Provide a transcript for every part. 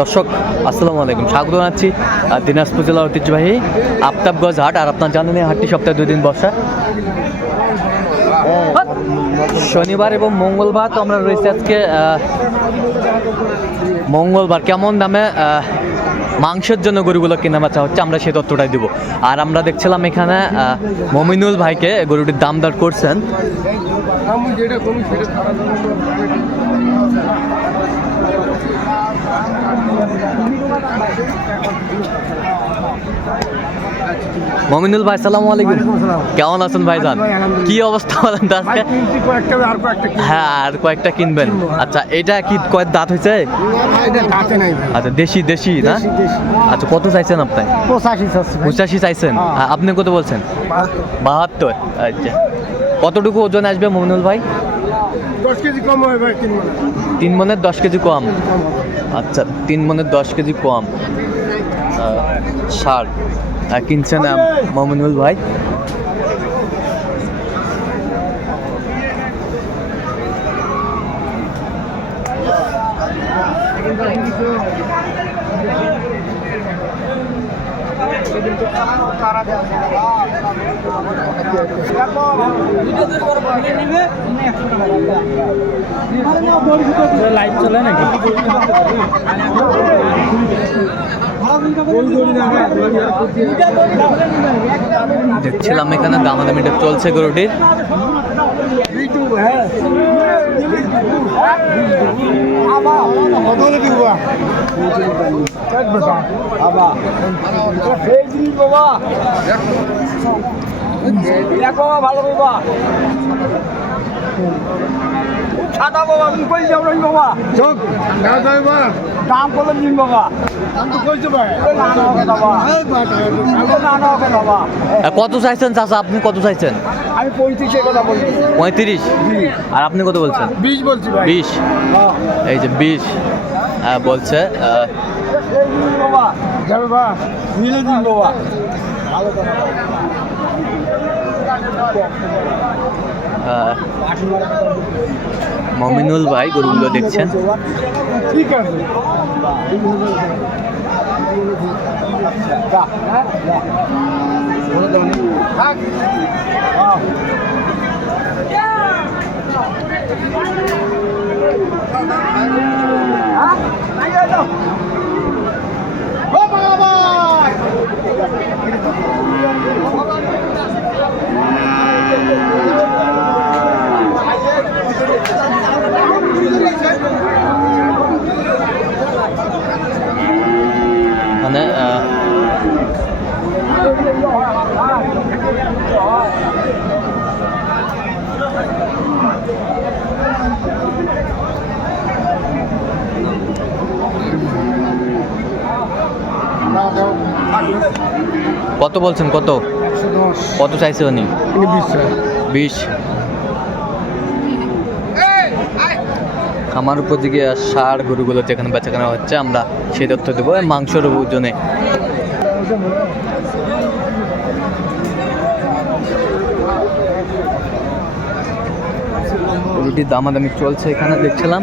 দর্শক, আসসালামু আলাইকুম। স্বাগত জানাচ্ছি দিনাজপুর জেলার ঐতিহ্যবাহী আফতাবগঞ্জ হাট আর আপনার জানেন এই হাটটি সপ্তাহে দুই দিন বসা। শনিবার এবং মঙ্গলবার তো আমরা রয়েছি আজকে মঙ্গলবার। কেমন দামে মাংসের জন্য গরুগুলো কেনা বেচা হচ্ছে আমরা সেই তথ্যটাই দিব। আর আমরা দেখছিলাম এখানে মমিনুল ভাইকে গরুটির দাম দর করছেন আমি যেটা করি সেটা সারা মমিনুল ভাই সালাম আলাইকুম। কেমন আছেন ভাইজান। কি অবস্থা বলেন তো আজকে। হ্যাঁ আর কয়েকটা কিনবেন। আচ্ছা এটা কি কয়েক দাঁত হয়েছে? আচ্ছা দেশি দেশি না। আচ্ছা কত চাইছেন আপনি? পঁচাশি চাইছেন? হ্যাঁ। হ্যাঁ, আপনি কত বলছেন? বাহাত্তর আচ্ছা। কতটুকু ওজন আসবে মমিনুল ভাই? দশ কেজি কম হয় ভাই তিন মানে তিন মনের দশ কেজি কম? আচ্ছা তিন মনের দশ কেজি কম। ষাট। কিনছেন আম, মমিনুল ভাই? লাইভ চলে নাকি দেখছিলাম এখানে দামাদামিটা চলছে গরুটির। কত হলে ভালো বাবা। সাদা বাবা কই রই বাবা। চোখ। না যাই বা দাম বলে নিন বাবা। কত চাইছেন চাচা? আপনি কত চাইছেন? আমি পঁয়ত্রিশের কথা বলছি। পঁয়ত্রিশ? আর আপনি কত বলছেন? বিশ বলছি ভাই। বিশ। হ্যাঁ। এই যে বিশ বলছে বাবা। মিলে দিন বাবা। মমিনুল ভাই গরুগুলো দেখছেন ঠিক আছে। থাক। কত বলছেন কত? কত চাইছে উনি? বিশ খামার উপযোগী আর সার গরুগুলো যেখানে বেচাকেনা হচ্ছে আমরা সেই তথ্য দেবো মাংসর ওজনে। দামাদামি চলছে এখানে দেখছিলাম।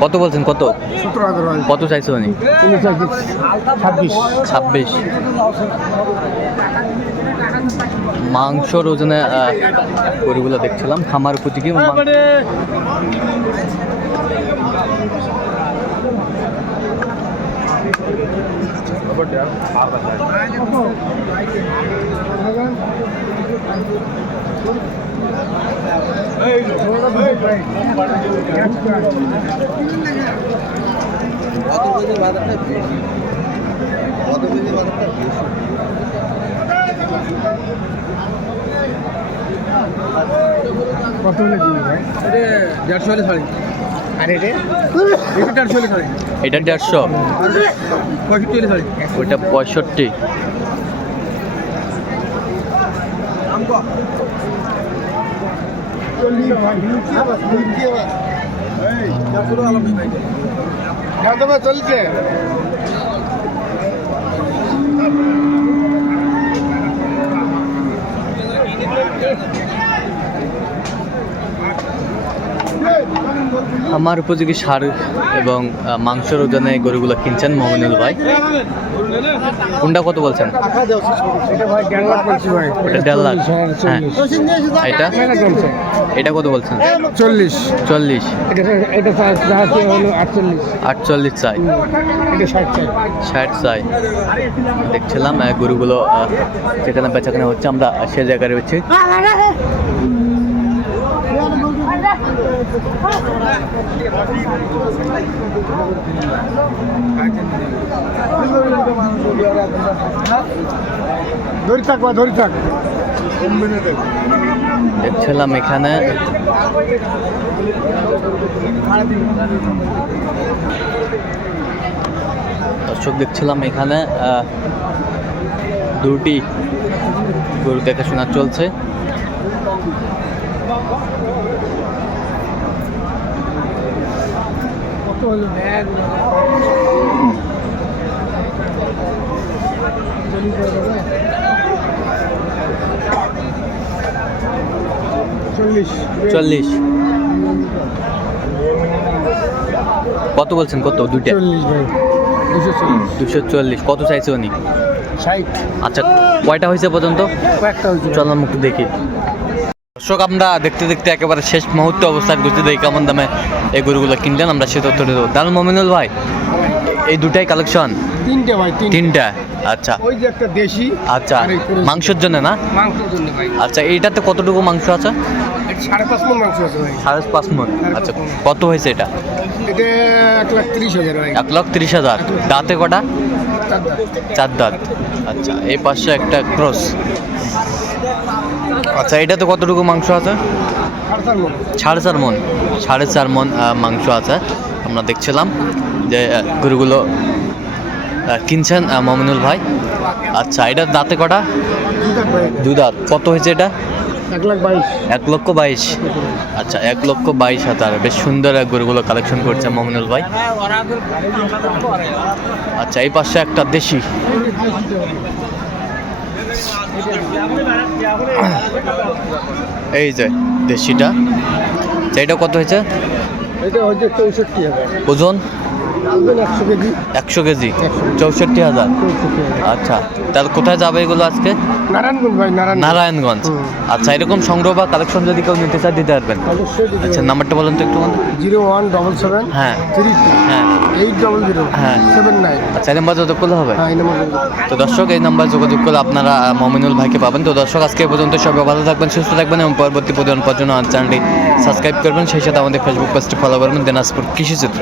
কত বলছেন? কত? কত চাইছে উনি ছাব্বিশ। ছাব্বিশ মাংসর ওজনে গরুগুলো দেখছিলাম। খামার উপযোগী মাং- কত হলে দিবি ভাই? দেড়শো হলে ছাড়ি। আর এটা? এটা দেড়শো ওইটা পঁয়ষট্টি চলছে। আমার উপযোগী সার এবং মাংসের ওজনে গরুগুলো কিনছেন মমিনুল ভাই। কোনটা কত বলছেন? এটা দেড় লাখ। হ্যাঁ। এটা? এটা কত বলছেন? চল্লিশ। চল্লিশ। আটচল্লিশ। চাই। ষাট চাই। দেখছিলাম গরুগুলো যেখানে বেচাকেনা হচ্ছে আমরা সে জায়গায় রয়েছি। ধরি থাক বা ধরি থাক। দেখছিলাম এখানে। দর্শক দেখছিলাম এখানে দুটি গরু দেখাশোনা চলছে কত হলো চল্লিশ। চল্লিশ। কত বলছেন? কত? দুইটা। দুশো চল্লিশ। কত চাইছে উনি? আচ্ছা কয়টা হয়েছে পর্যন্ত? কয়েকটা হয়েছে। চল আমরা একটু দেখি। দর্শক আমরা দেখতে দেখতে একেবারে শেষ মুহূর্তে অবস্থান করতে দেখি কেমন দামে এই গরুগুলো কিনলেন। আমরা সে তথ্য দেবো। দাল মমিনুল ভাই এই দুটাই কালেকশন তিনটে ভাই তিনটা। আচ্ছা। ওই যে একটা দেশি আচ্ছা মাংসের জন্য না? মাংসের জন্য ভাই। আচ্ছা এইটাতে কতটুকু মাংস আছে? সাড়ে পাঁচ মন মাংস আছে ভাই। সাড়ে পাঁচ মন আচ্ছা কত হয়েছে এটা? এটা এক লাখ তিরিশ হাজার এক লাখ তিরিশ হাজার। দাঁতে কটা? চার দাঁত। চার দাঁত। আচ্ছা এই পাশে একটা ক্রস। আচ্ছা এটাতে কতটুকু মাংস আছে? সাড়ে চার মন। সাড়ে চার মন মাংস আছে। আমরা দেখছিলাম যে গরুগুলো কিনছেন মমিনুল ভাই। আচ্ছা এটা দাঁতে কটা? দু দাঁত। কত হয়েছে এটা? এক লাখ বাইশ। এক লক্ষ বাইশ। আচ্ছা এক লক্ষ বাইশ হাজার। বেশ সুন্দর এক গরুগুলো কালেকশন করছে মমিনুল ভাই। আচ্ছা এই পাশে একটা দেশি। এই যে দেশিটা এটা কত হয়েছে? এটা হচ্ছে চৌষট্টি ওজন ওজন? একশো কেজি। চৌষট্টি হাজার? আচ্ছা তাহলে কোথায় যাবে এগুলো আজকে? নারায়ণগঞ্জ ভাই নারায়ণগঞ্জ। আচ্ছা এরকম সংগ্রহ বা কালেকশন যদি কেউ নিতে চায় দিতে পারবেন। আচ্ছা নাম্বারটা বলুন তো একটু জিরো ওয়ান ডবল সেভেন হ্যাঁ। থ্রি হ্যাঁ। এইট ডবল জিরো হ্যাঁ। Seven nine. আচ্ছা এই নাম্বার যোগাযোগ করলে হবে? হ্যাঁ এই নম্বর তো দর্শক এই নাম্বার যোগাযোগ করলে আপনারা মমিনুল ভাইকে পাবেন। তো দর্শক আজকে পর্যন্ত সবাই ভালো থাকবেন সুস্থ থাকবেন এবং পরবর্তী প্রতিদিন পর্যন্ত চ্যানেলটি সাবস্ক্রাইব করবেন। সেই সাথে আমাদের ফেসবুক পেজটি ফলো করবেন দিনাজপুর কৃষি চিত্র